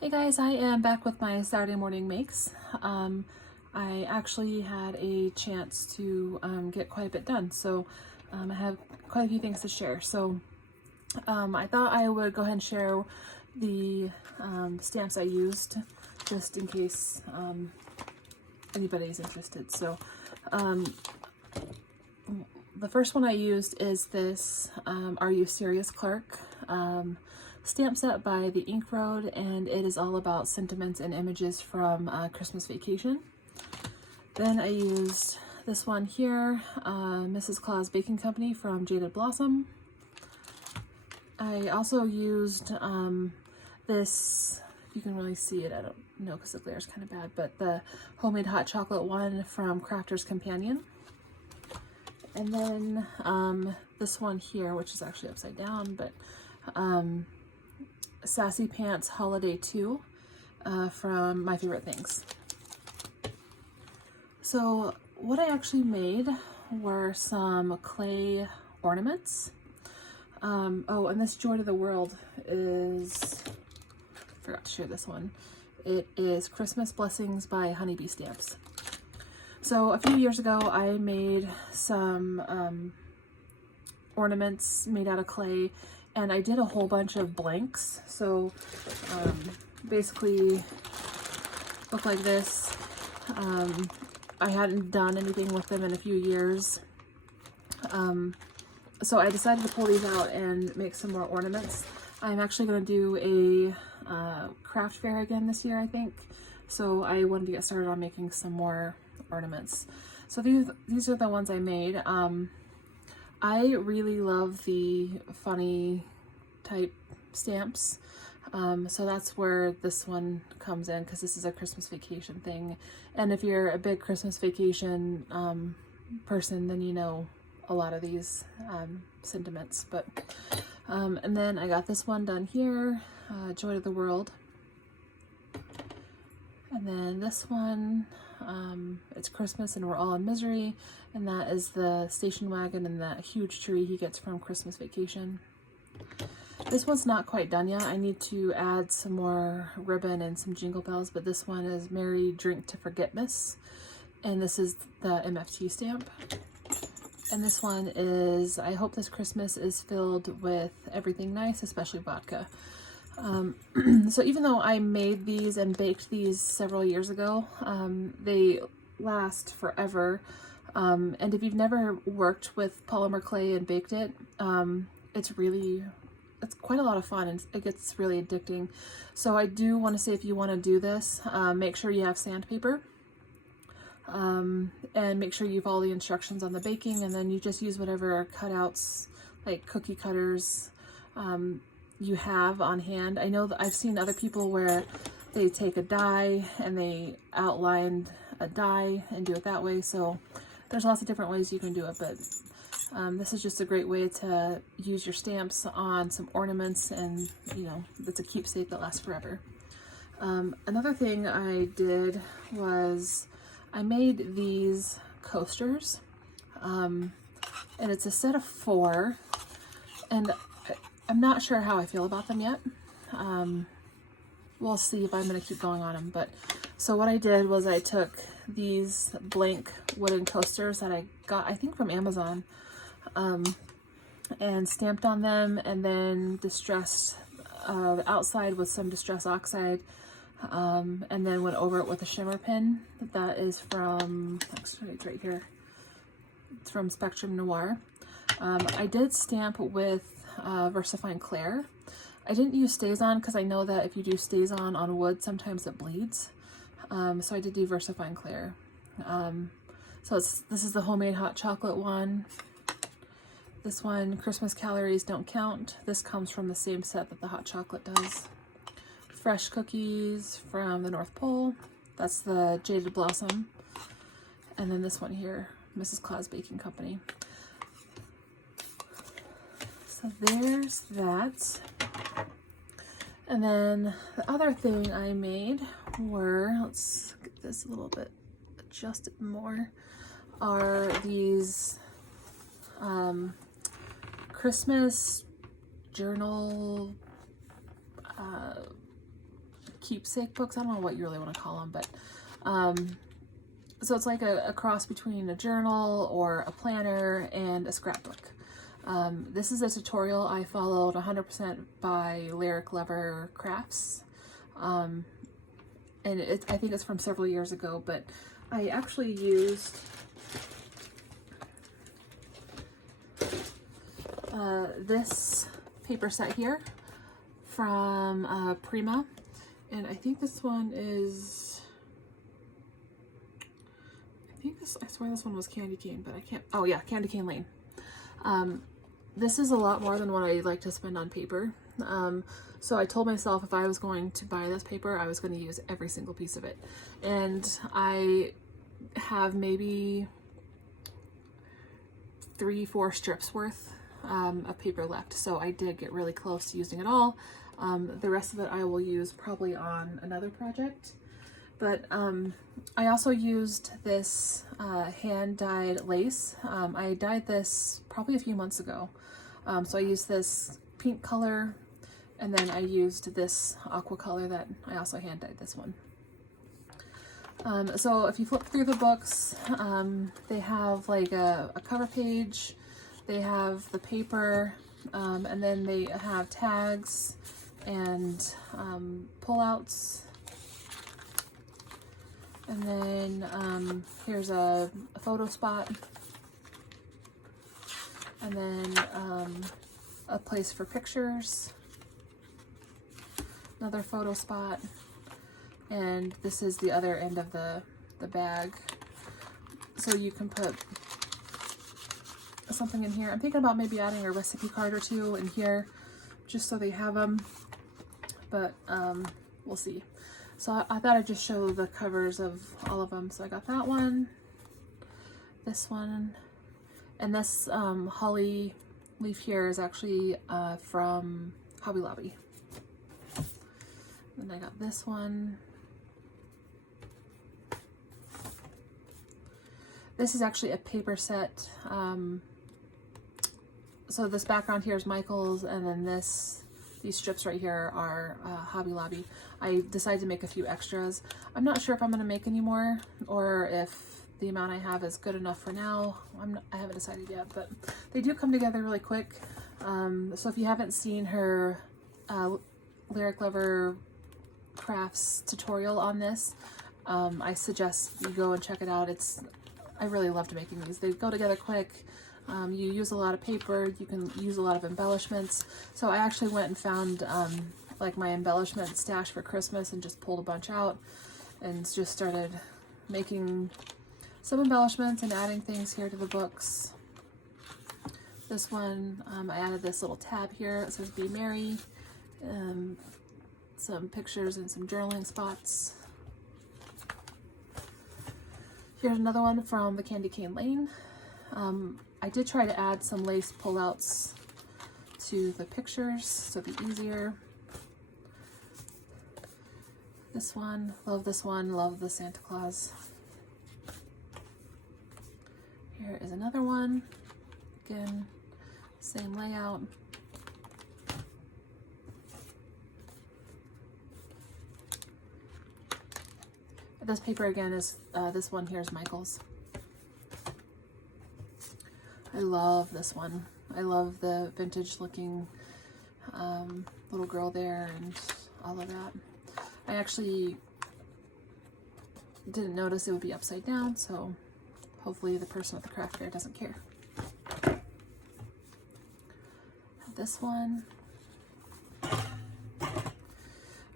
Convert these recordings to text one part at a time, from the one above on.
Hey guys, I am back with my Saturday morning makes. I actually had a chance to get quite a bit done, so I have quite a few things to share. So I thought I would go ahead and share the stamps I used, just in case anybody's interested. So the first one I used is this Are You Serious, Clark? Stamp set by the Ink Road, and it is all about sentiments and images from Christmas Vacation. Then I used this one here, Mrs. Claus Baking Company from Jaded Blossom. I also used this, if you can really see it, I don't know because the glare is kind of bad, but the homemade hot chocolate one from Crafter's Companion. And then this one here, which is actually upside down, but Sassy Pants Holiday 2 from My Favorite Things. So what I actually made were some clay ornaments. Oh, and this Joy to the World is, I forgot to share this one. It is Christmas Blessings by Honeybee Stamps. So a few years ago I made some ornaments made out of clay, and I did a whole bunch of blanks. So basically look like this. I hadn't done anything with them in a few years. So I decided to pull these out and make some more ornaments. I'm actually going to do a craft fair again this year, I think. So I wanted to get started on making some more ornaments. So these are the ones I made. I really love the funny type stamps. So that's where this one comes in, because this is a Christmas Vacation thing. And if you're a big Christmas Vacation person, then you know a lot of these sentiments. But and then I got this one done here, Joy to the World. And then this one, it's Christmas and we're all in misery, and that is the station wagon and that huge tree he gets from Christmas Vacation. This one's not quite done yet. I need to add some more ribbon and some jingle bells, but this one is Merry Drink to Forgetmas, and this is the MFT stamp. And this one is I Hope This Christmas is Filled with Everything Nice, especially vodka. So even though I made these and baked these several years ago, they last forever. And if you've never worked with polymer clay and baked it, it's quite a lot of fun, and it gets really addicting. So I do want to say, if you want to do this, make sure you have sandpaper, and make sure you follow the instructions on the baking, and then you just use whatever cutouts, like cookie cutters, you have on hand. I know that I've seen other people where they take a die and they outline a die and do it that way. So there's lots of different ways you can do it, but this is just a great way to use your stamps on some ornaments, and you know, it's a keepsake that lasts forever. Another thing I did was I made these coasters, and it's a set of 4, and I'm not sure how I feel about them yet. We'll see if I'm going to keep going on them. But so what I did was I took these blank wooden coasters that I got, I think, from Amazon, and stamped on them, and then distressed the outside with some distress oxide, and then went over it with a shimmer pin. That is from, actually it's right here, it's from Spectrum Noir. I did stamp with VersaFine Clair. I didn't use StazOn because I know that if you do StazOn on wood, sometimes it bleeds. So I did do VersaFine Clair. So this is the homemade hot chocolate one. This one, Christmas Calories Don't Count. This comes from the same set that the hot chocolate does. Fresh Cookies from the North Pole. That's the Jaded Blossom. And then this one here, Mrs. Claus Baking Company. So there's that. And then the other thing I made were, let's get this a little bit adjusted more, are these Christmas journal keepsake books. I don't know what you really want to call them, but so it's like a cross between a journal or a planner and a scrapbook. This is a tutorial I followed 100% by Lyric Lover Crafts. And I think it's from several years ago, but I actually used this paper set here from Prima, and I think this one is, I swear this one was Candy Cane, but I can't, oh yeah, Candy Cane Lane. This is a lot more than what I like to spend on paper. So I told myself if I was going to buy this paper, I was going to use every single piece of it. And I have maybe 3-4 strips worth of paper left. So I did get really close to using it all. The rest of it I will use probably on another project. But I also used this hand-dyed lace. I dyed this probably a few months ago. So I used this pink color, and then I used this aqua color that I also hand-dyed this one. So if you flip through the books, they have like a cover page, they have the paper, and then they have tags and pullouts. And then here's a photo spot, and then a place for pictures, another photo spot, and this is the other end of the bag. So you can put something in here. I'm thinking about maybe adding a recipe card or two in here, just so they have them, but we'll see. So I thought I'd just show the covers of all of them. So I got that one, this one, and this holly leaf here is actually from Hobby Lobby. Then I got this one. This is actually a paper set. So this background here is Michael's, and then these strips right here are Hobby Lobby. I decided to make a few extras. I'm not sure if I'm going to make any more, or if the amount I have is good enough for now. I haven't decided yet, but they do come together really quick. So if you haven't seen her Lyric Lover Crafts tutorial on this, I suggest you go and check it out. I really loved making these. They go together quick. You use a lot of paper, you can use a lot of embellishments. So I actually went and found like my embellishment stash for Christmas and just pulled a bunch out and just started making some embellishments and adding things here to the books. This one, I added this little tab here. It says Be Merry, some pictures and some journaling spots. Here's another one from the Candy Cane Lane. I did try to add some lace pullouts to the pictures so it'd be easier. This one, love the Santa Claus. Here is another one. Again, same layout. This paper again is, this one here is Michael's. I love this one. I love the vintage looking little girl there and all of that. I actually didn't notice it would be upside down, so hopefully the person at the craft fair doesn't care. This one. I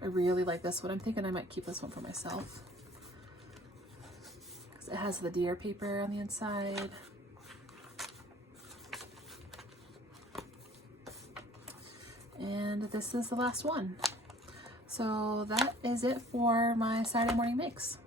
really like this one. I'm thinking I might keep this one for myself. Because it has the deer paper on the inside. And this is the last one. So that is it for my Saturday morning makes.